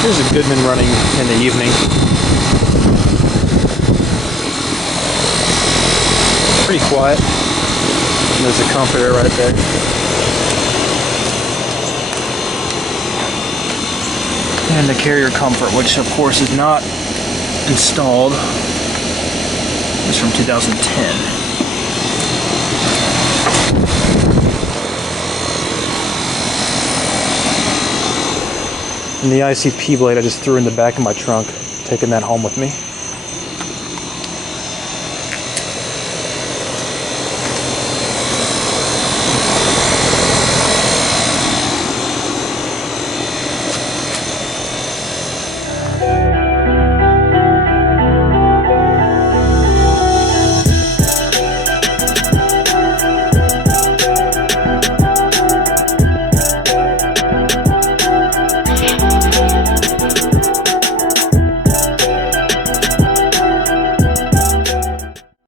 Here's a Goodman running in the evening. Pretty quiet. And there's a comforter right there. And the carrier comfort, which of course is not installed. It's from 2010. And the ICP blade I just threw in the back of my trunk, taking that home with me.